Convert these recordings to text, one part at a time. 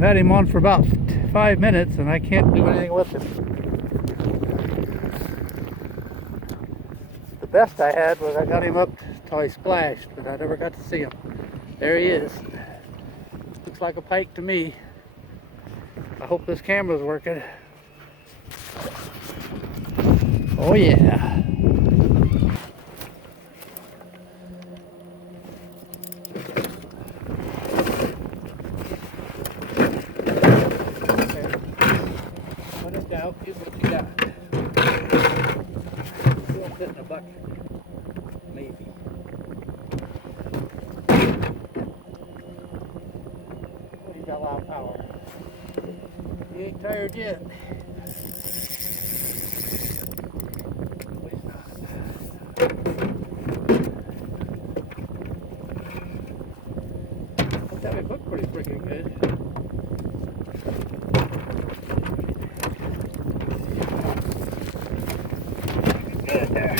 I've had him on for about 5 minutes and I can't do anything with him. The best I had was I got him up till he splashed, but I never got to see him. There he is. Looks like a pike to me. I hope this camera's working. Oh yeah. Put it down, use what you got. Still fit in a bucket. Maybe. He's got a lot of power. He ain't tired yet. That would look pretty freaking good. Good there.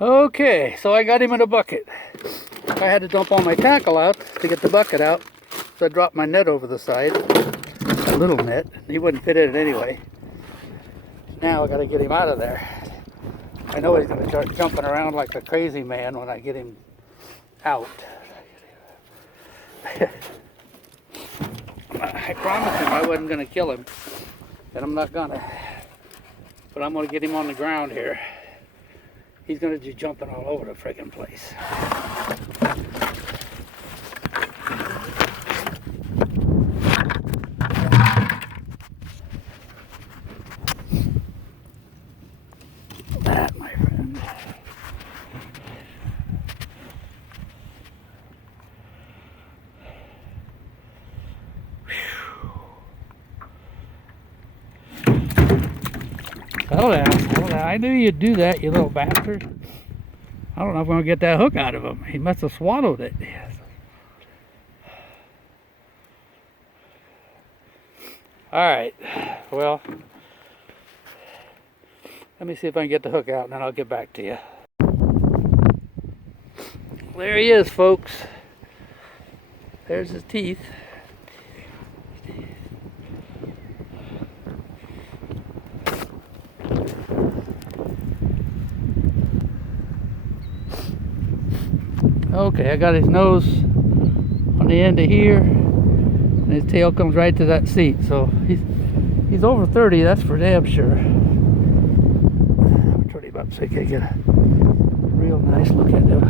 Okay, so I got him in a bucket. I had to dump all my tackle out to get the bucket out, so I dropped my net over the side, a little net. He wouldn't fit in it anyway. Now I got to get him out of there. I know he's going to start jumping around like a crazy man when I get him out. I promised him I wasn't going to kill him, and I'm not going to. But I'm going to get him on the ground here. He's going to be jumping all over the friggin' place. That, my friend. Settle down, settle down. I knew you'd do that, you little bastard. I don't know if I'm going to get that hook out of him. He must have swallowed it. Alright, well, let me see if I can get the hook out and then I'll get back to you. There he is, folks. There's his teeth. Okay, I got his nose on the end of here, and his tail comes right to that seat. So he's over 30, that's for damn sure. I'll turn him up so you can get a real nice look at him.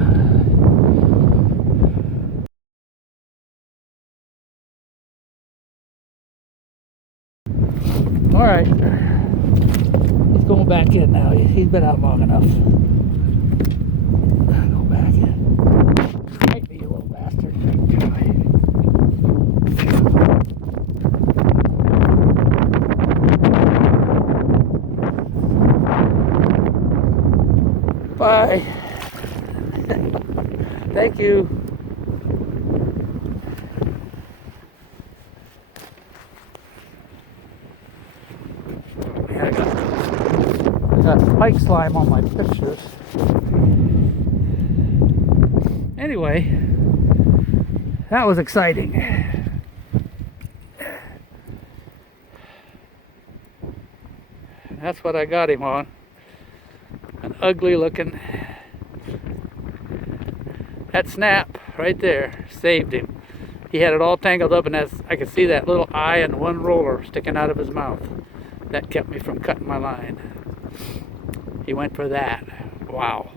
All right, he's going back in now. He's been out long enough. Go back in. Fight me, you little bastard. Bye. Thank you. Yeah, I got pike slime on my pictures. Anyway, that was exciting. That's what I got him on. An ugly looking. That snap right there saved him. He had it all tangled up, and I could see that little eye and one roller sticking out of his mouth. That kept me from cutting my line. He went for that. Wow.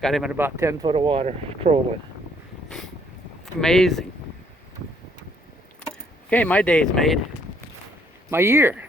Got him in about 10 foot of water, trolling. Amazing. Okay, my day's made. My year.